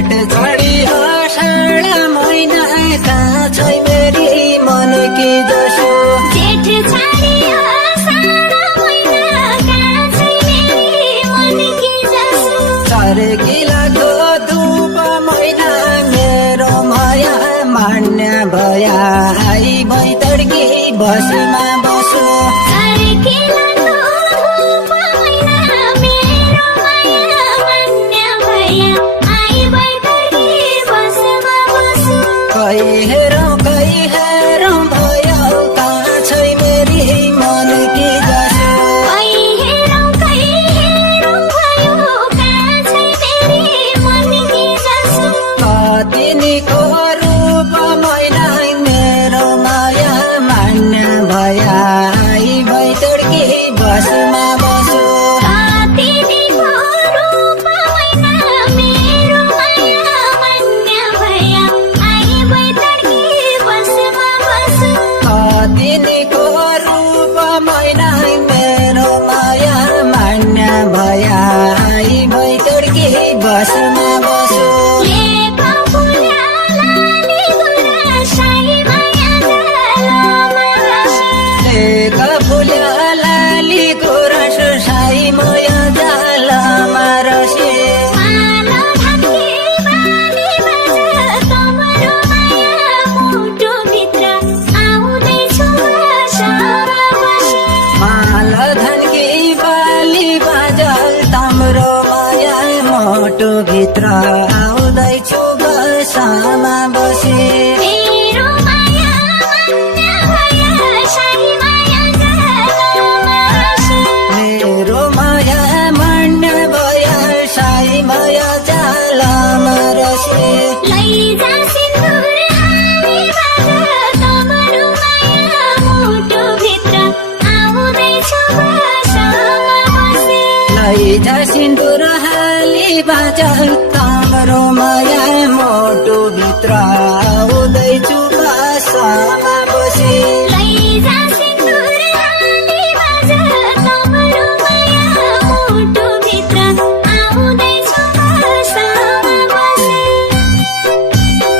जेठ छाडी आषाढ महिना कहाँ छै मेरी मन की जसो जेठ छाडी आषाढ महिना कहाँ छै मेरी मन की जसो सर्किलाको धूप महिना मेरो माया मान्य भया आई भई तड्की बसमा बसो सर्किलाको धूप महिना मेरो माया मान्य भया आई भई तड्की बसमा बसो कही हेरौँ भयो कहाँ छै मेरी मन की जसो कही हेरौँ भयो कहाँ छै मेरी मन की जसो कतिनीको रूप मैना मेरो माया मान्य भया आई भई तड्की बसमा बसो कातिनीको रूप मैना मेरो माया मान्य भया आई भई तड्की बसमा बसो कतिनीको रूप मैना मेरो माया मान्य भया आई भई तड्की बसमा बसो लेका फुल्या लाली गुराँसै माया जालमा रसे लेका फुल्या लाली गुराँस साई माया जालमा रसे माला धानकी बाली बाजा तमरो माया मुटुभित्र आउँदैछु बसमा बसे माल धनकी बाली बाजल तम्रो माया मोटो भित्र आउँदैछु बसमा बसे मेरो माया मान्य भया साई माया जालमा रसे मेरो माया मान्य भया साई माया जालमा रसे लैजा सिन्दुर हानी बाजा तमरो माया मुटुभित्र आउँदैछु बसमा बसे लैजा सिन्दुर हाली बाजल तम्रो माया मोटो भित्र आउँदैछु बसमा बसे